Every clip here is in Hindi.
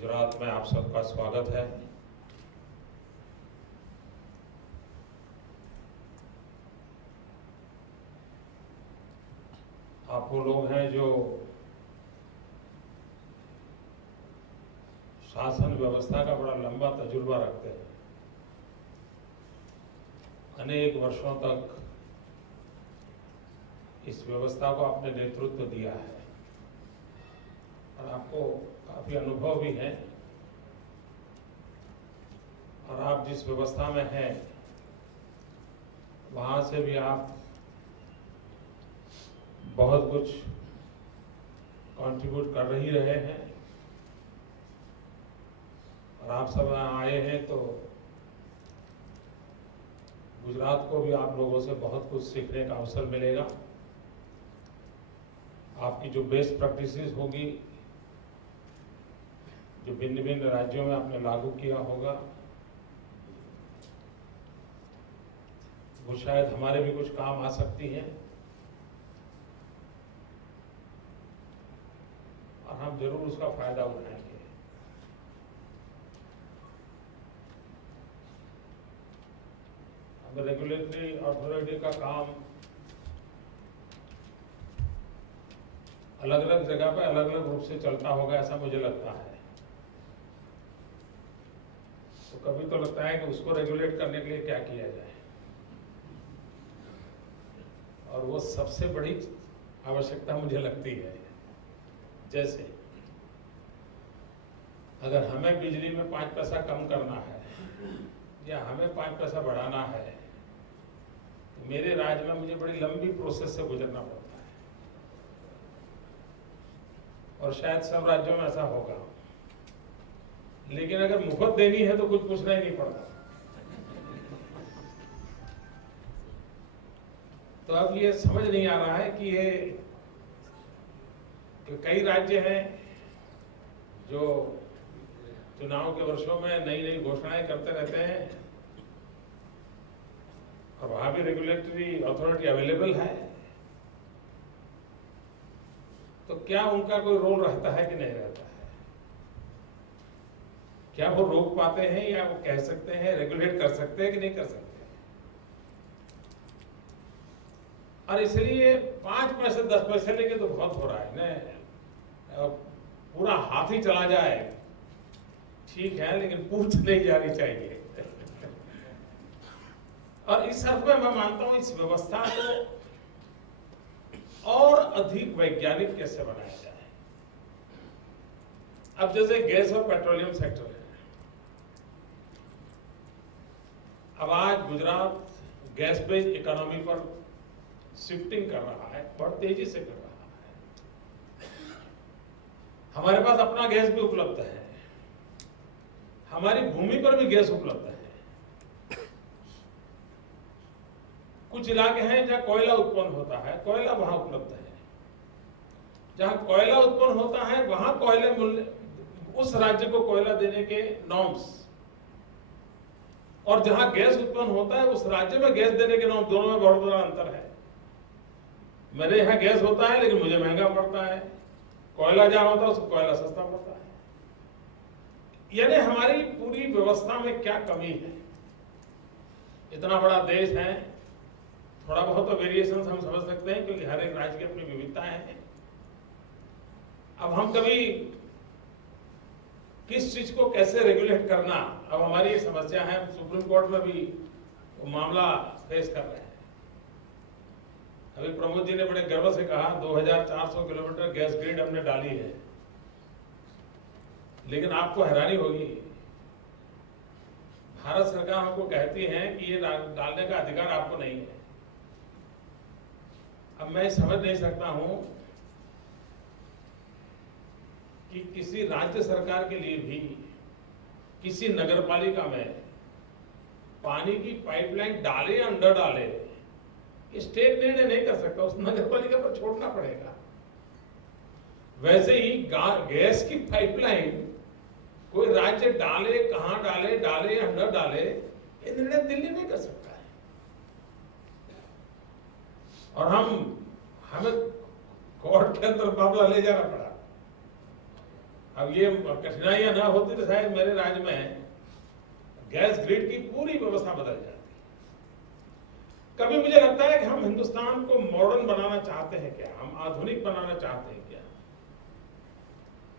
गुजरात में आप सबका स्वागत है। आप वो लोग हैं जो शासन व्यवस्था का बड़ा लंबा तजुर्बा रखते हैं। अनेक वर्षों तक इस व्यवस्था को आपने नेतृत्व दिया है और आपको काफी अनुभव भी है। और आप जिस व्यवस्था में हैं वहां से भी आप बहुत कुछ कंट्रीब्यूट कर ही रहे हैं। और आप सब यहाँ आए हैं तो गुजरात को भी आप लोगों से बहुत कुछ सीखने का अवसर मिलेगा। आपकी जो बेस्ट प्रैक्टिसेस होगी, जो भिन्न भिन्न राज्यों में आपने लागू किया होगा, वो शायद हमारे भी कुछ काम आ सकती हैं और हम जरूर उसका फायदा उठाएंगे। अब रेगुलेटरी अथॉरिटी का काम अलग अलग जगह पर अलग अलग रूप से चलता होगा, ऐसा मुझे लगता है। तो कभी तो लगता है कि उसको रेगुलेट करने के लिए क्या किया जाए, और वो सबसे बड़ी आवश्यकता मुझे लगती है। जैसे अगर हमें बिजली में 5 पैसा कम करना है या हमें 5 पैसा बढ़ाना है, तो मेरे राज्य में मुझे बड़ी लंबी प्रोसेस से गुजरना पड़ता है और शायद सब राज्यों में ऐसा होगा। लेकिन अगर मुफ्त देनी है तो कुछ पूछना ही नहीं पड़ता। तो अब ये समझ नहीं आ रहा है कि कई राज्य हैं जो चुनाव के वर्षों में नई नई घोषणाएं करते रहते हैं और वहां भी रेगुलेटरी अथॉरिटी अवेलेबल है। तो क्या उनका कोई रोल रहता है कि नहीं रहता है? क्या वो रोक पाते हैं या वो कह सकते हैं, रेगुलेट कर सकते हैं कि नहीं कर सकते? और इसलिए 5 पैसे 10 पैसे लेके तो बहुत हो रहा है ना। पूरा हाथ ही चला जाए ठीक है, लेकिन पूछ नहीं जानी चाहिए। और इस अर्थ में मैं मानता हूं इस व्यवस्था को और अधिक वैज्ञानिक कैसे बनाया जाए। अब जैसे गैस और पेट्रोलियम सेक्टर है, अब आज गुजरात गैस बेस्ड इकोनॉमी पर शिफ्टिंग कर रहा है, बहुत तेजी से कर रहा है। हमारे पास अपना गैस भी उपलब्ध है, हमारी भूमि पर भी गैस उपलब्ध है। कुछ इलाके हैं जहां कोयला उत्पन्न होता है, कोयला वहां उपलब्ध है। जहां कोयला उत्पन्न होता है वहां कोयले मूल्य, उस राज्य को कोयला देने के नॉर्म्स, और जहां गैस उत्पन्न होता है उस राज्य में गैस देने के नॉर्म, दोनों में बहुत बड़ा अंतर है। मेरे यहां गैस होता है लेकिन मुझे महंगा पड़ता है, कोयला जहां होता है उसको कोयला सस्ता पड़ता है। यानी हमारी पूरी व्यवस्था में क्या कमी है? इतना बड़ा देश है, थोड़ा बहुत तो वेरिएशंस हम समझ सकते हैं क्योंकि हर एक राज्य की अपनी विविधताएं हैं। अब हम कभी किस चीज को कैसे रेगुलेट करना, अब हमारी समस्या है। सुप्रीम कोर्ट में भी वो मामला फेस कर रहे हैं। अभी प्रमोद जी ने बड़े गर्व से कहा 2400 किलोमीटर गैस ग्रिड हमने डाली है, लेकिन आपको हैरानी होगी, भारत सरकार हमको कहती है कि ये डालने का अधिकार आपको नहीं है। अब मैं समझ नहीं सकता हूं कि किसी राज्य सरकार के लिए भी किसी नगरपालिका में पानी की पाइपलाइन डाले या अंडर डाले, स्टेट निर्णय नहीं कर सकता, उस नगरपालिका पर छोड़ना पड़ेगा। वैसे ही गैस की पाइपलाइन कोई राज्य डाले, कहां डाले, डाले या अंडर डाले, ये निर्णय दिल्ली नहीं कर सकता है। और हमें कोर्ट के अंदर मामला ले जाना पड़ा। अब ये कठिनाइयां ना होती तो शायद मेरे राज्य में गैस ग्रिड की पूरी व्यवस्था बदल जाती। कभी मुझे लगता है कि हम हिंदुस्तान को मॉडर्न बनाना चाहते हैं क्या, हम आधुनिक बनाना चाहते हैं क्या।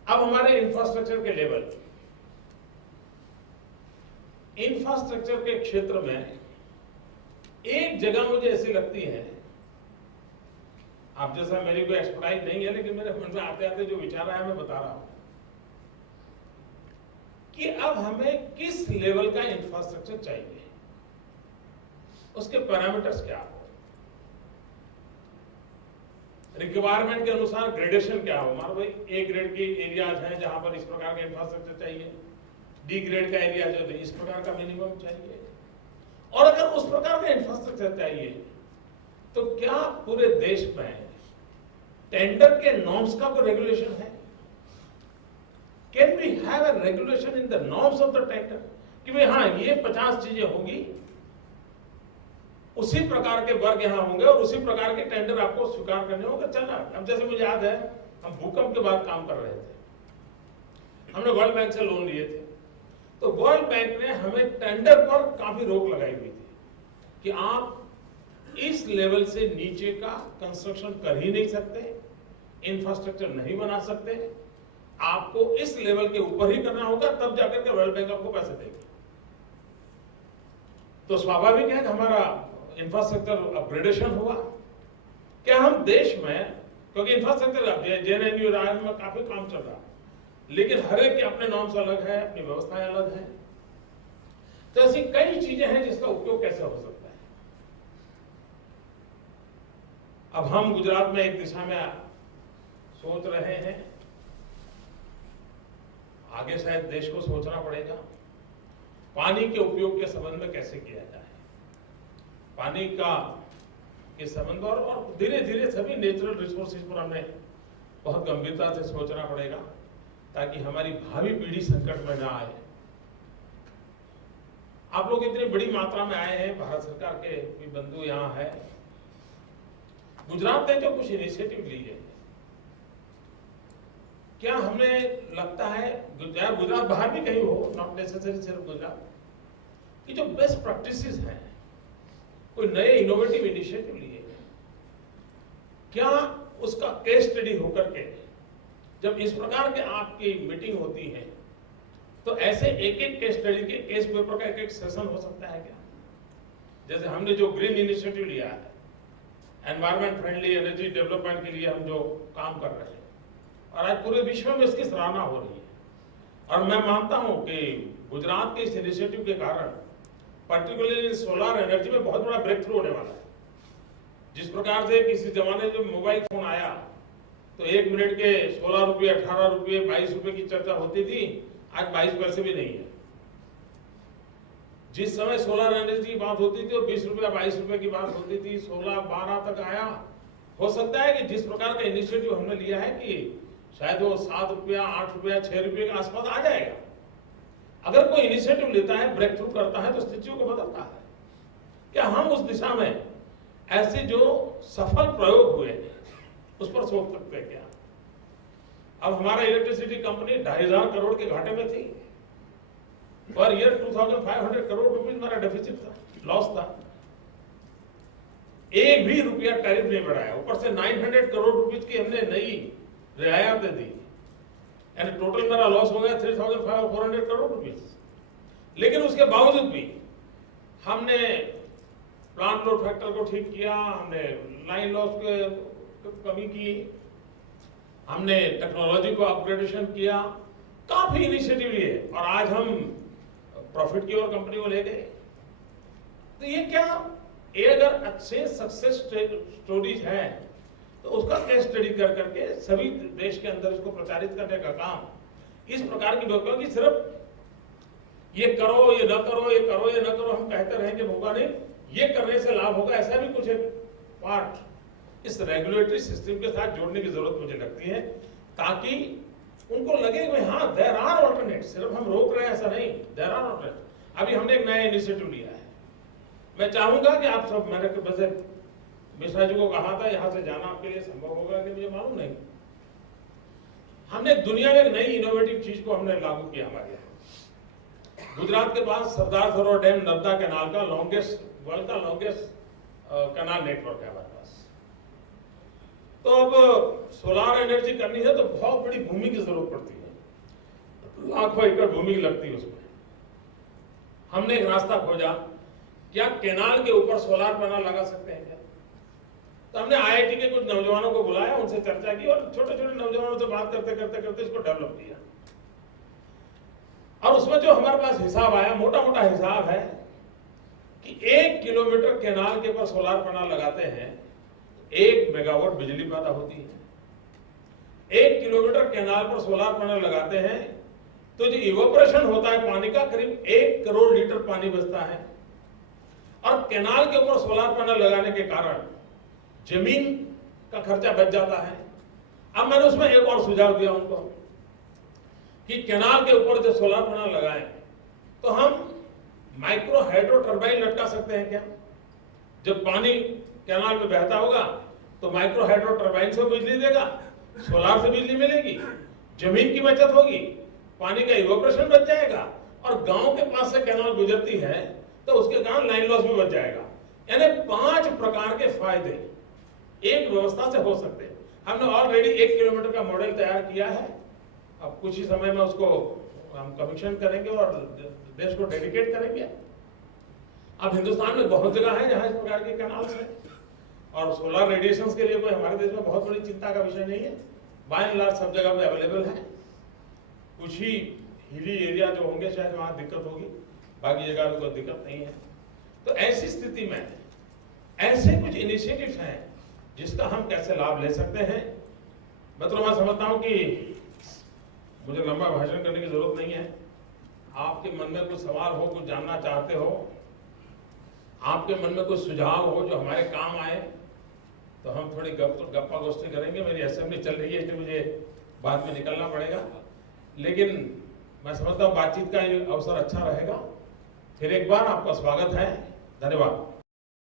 अब हमारे इंफ्रास्ट्रक्चर के लेवल, इंफ्रास्ट्रक्चर के क्षेत्र में एक जगह मुझे ऐसी लगती है, आप जैसा मेरी कोई एक्सपर्टाइज नहीं है लेकिन मेरे मन में आते आते जो विचार आया मैं बता रहा हूं कि अब हमें किस लेवल का इंफ्रास्ट्रक्चर चाहिए, उसके पैरामीटर्स क्या हो, रिक्वायरमेंट के अनुसार ग्रेडेशन क्या हो। मान भाई ए ग्रेड की एरियाज हैं जहां पर इस प्रकार का इंफ्रास्ट्रक्चर चाहिए, डी ग्रेड का एरिया जो है इस प्रकार का मिनिमम चाहिए। और अगर उस प्रकार का इंफ्रास्ट्रक्चर चाहिए तो क्या पूरे देश में टेंडर के नॉर्म्स का कोई रेगुलेशन है? Can we have a regulation in the norms of the tender कि भाई हाँ ये 50 चीजें होंगी, उसी प्रकार के वर्ग यहां होंगे और उसी प्रकार के टेंडर आपको स्वीकार करने होंगे। चलना अब जैसे मुझे याद है हम भूकंप के बाद काम कर रहे थे, हमने वर्ल्ड बैंक से लोन लिए थे, तो वर्ल्ड बैंक ने हमें टेंडर पर काफी रोक लगाई हुई थी कि आप इस लेवल से नीचे का कंस्ट्रक्शन कर ही नहीं सकते, इंफ्रास्ट्रक्चर नहीं बना सकते, आपको इस लेवल के ऊपर ही करना होगा, तब जाकर के वर्ल्ड बैंक आपको पैसे देगी। तो स्वाभाविक है कि हमारा इंफ्रास्ट्रक्चर अपग्रेडेशन हुआ। क्या हम देश में, क्योंकि इंफ्रास्ट्रक्चर जेएनयू राज्य में काफी काम चल रहा है, लेकिन हर एक के अपने नॉर्म्स अलग है, अपनी व्यवस्थाएं अलग हैं, तो ऐसी कई चीजें हैं जिसका उपयोग कैसे हो सकता है। अब हम गुजरात में एक दिशा में सोच रहे हैं, आगे शायद देश को सोचना पड़ेगा पानी के उपयोग के संबंध में कैसे किया जाए, पानी का के संबंध और धीरे धीरे सभी नेचुरल रिसोर्सेज पर हमें बहुत गंभीरता से सोचना पड़ेगा ताकि हमारी भावी पीढ़ी संकट में ना आए। आप लोग इतनी बड़ी मात्रा में आए हैं, भारत सरकार के भी बंधु यहाँ है, गुजरात ने जो कुछ इनिशिएटिव ली है, क्या हमें लगता है गुजरात बाहर भी कहीं हो, नॉट नेसेसरी सिर्फ गुजरात, कि जो बेस्ट प्रैक्टिसेस हैं, कोई नए इनोवेटिव इनिशिएटिव लिए, क्या उसका केस स्टडी होकर के जब इस प्रकार के आपकी मीटिंग होती है तो ऐसे एक एक केस स्टडी के केस पेपर का एक एक सेशन हो सकता है क्या? जैसे हमने जो ग्रीन इनिशिएटिव लिया है, एनवायरमेंट फ्रेंडली एनर्जी डेवलपमेंट के लिए हम जो काम कर रहे हैं और आज पूरे विश्व में इसकी सराहना हो रही है। और मैं मानता हूं कि गुजरात के इस इनिशिएटिव के कारण पर्टिकुलरली सोलर एनर्जी में बहुत बड़ा ब्रेक थ्रू होने वाला है। जिस प्रकार से किसी जमाने में मोबाइल फोन आया तो 1 मिनट के 16 रुपये, 18 रुपये, 22 रुपये की चर्चा होती थी, आज 22 पैसे भी नहीं है। जिस समय सोलर एनर्जी की बात होती थी और 20 रुपया 22 रुपये की बात होती थी, 16-12 तक आया। हो सकता है कि जिस प्रकार का इनिशिएटिव हमने लिया है कि शायद वो 7 रुपया, 8 रुपया, 6 रुपये के आसपास आ जाएगा। अगर कोई इनिशिएटिव लेता है, ब्रेक थ्रू करता है तो स्थितियों को बदलता है। क्या हम उस दिशा में ऐसे जो सफल प्रयोग हुए उस पर सोच सकते हैं क्या? अब हमारा इलेक्ट्रिसिटी कंपनी 2,500 करोड़ के घाटे में थी, पर ईयर 2,500 करोड़ रुपए हमारा डेफिसिट था, लॉस था। एक भी रुपया टैरिफ नहीं बढ़ाया, ऊपर से 900 करोड़ रुपीज की हमने नई रियायत दे दी, यानी टोटल मेरा लॉस हो गया 3,400 करोड़ रुपीज। लेकिन उसके बावजूद भी हमने प्लांट लोड फैक्टर को ठीक किया, हमने लाइन लॉस को कमी की, हमने टेक्नोलॉजी को अपग्रेडेशन किया, काफी इनिशिएटिव लिए और आज हम प्रॉफिट की ओर कंपनी को ले गए। तो ये क्या, ये अगर अच्छे सक्सेस स्टोरीज हैं तो उसका केस स्टडी कर करके सभी देश के अंदर इसको प्रचारित करने का काम इस प्रकार की लोगों की सिर्फ ये करो ये न करो, ये करो ये न करो हम कहते रहें कि होगा नहीं, ये करने से लाभ होगा, ऐसा भी कुछ एक पार्ट इस रेगुलेटरी सिस्टम के साथ जोड़ने की जरूरत मुझे लगती है ताकि उनको लगे कि हाँ देयर आर ऑल्टरनेट, सिर्फ हम रोक रहे हैं ऐसा नहीं, देयर आर ऑल्टरनेट। अभी हमने एक नया इनिशिएटिव लिया है, मैं चाहूंगा कि आप सब, मैंने वैसे मिश्रा जी को कहा था यहाँ से जाना आपके लिए संभव होगा कि मुझे मालूम नहीं, हमने दुनिया में एक नई इनोवेटिव चीज को हमने लागू किया हमारे यहाँ। गुजरात के पास सरदार सरोवर डैम नर्मदा कैनाल का वर्ल्ड का लॉन्गेस्ट कैनाल नेटवर्क है हमारे पास। तो अब सोलार एनर्जी करनी है तो बहुत बड़ी भूमि की जरूरत पड़ती है, लाखों एकड़ भूमि लगती है उसमें। हमने एक रास्ता खोजा, क्या कैनाल के ऊपर सोलार पैनल लगा सकते हैं क्या? तो हमने आईआईटी के कुछ नौजवानों को बुलाया, उनसे चर्चा की और छोटे छोटे नौजवानों से बात करते करते करते इसको डेवलप किया। और उसमें जो हमारे पास हिसाब आया, मोटा मोटा हिसाब है कि 1 किलोमीटर कैनाल के ऊपर सोलार पैनल लगाते हैं 1 मेगावाट बिजली पैदा होती है। 1 किलोमीटर कैनाल पर सोलार पैनल लगाते हैं तो जो इवेपोरेशन होता है पानी का, करीब 1 करोड़ लीटर पानी बचता है। और कैनाल के ऊपर सोलार पैनल लगाने के कारण जमीन का खर्चा बच जाता है। अब मैंने उसमें एक और सुझाव दिया उनको कि कैनाल के ऊपर जो सोलार पैनल लगाएं तो हम माइक्रो हाइड्रो टर्बाइन लटका सकते हैं क्या? जब पानी कैनाल में बहता होगा तो माइक्रो हाइड्रो टर्बाइन से बिजली देगा, सोलार से बिजली मिलेगी, जमीन की बचत होगी, पानी का इवेपोरेशन बच जाएगा और गांव के पास से कैनाल गुजरती है तो उसके कारण लाइन लॉस भी बच जाएगा। यानी 5 प्रकार के फायदे एक व्यवस्था से हो सकते हैं। हमने ऑलरेडी 1 किलोमीटर का मॉडल तैयार किया है। अब कुछ ही समय में उसको हम कमीशन करेंगे और देश को डेडिकेट करेंगे। अब हिंदुस्तान में बहुत जगह है जहां इस प्रकार के कैनाल्स हैं और सोलर रेडिएशंस के लिए कोई हमारे देश में बहुत बड़ी चिंता का विषय नहीं है। बाय एंड लार्ज सब जगह में अवेलेबल है। कुछ ही हिली एरिया जो होंगे शायद वहां दिक्कत होगी, बाकी जगह कोई दिक्कत नहीं है। तो ऐसी स्थिति में ऐसे कुछ इनिशिएटिव्स हैं जिसका हम कैसे लाभ ले सकते हैं। मैं समझता हूं कि मुझे लंबा भाषण करने की जरूरत नहीं है। आपके मन में कुछ सवाल हो, कुछ जानना चाहते हो, आपके मन में कुछ सुझाव हो जो हमारे काम आए, तो हम थोड़ी गप्पा गोष्ठी करेंगे। मेरी असेंबली चल रही है इसलिए मुझे बाद में निकलना पड़ेगा, लेकिन मैं समझता हूँ बातचीत का ये अवसर अच्छा रहेगा। फिर एक बार आपका स्वागत है। धन्यवाद।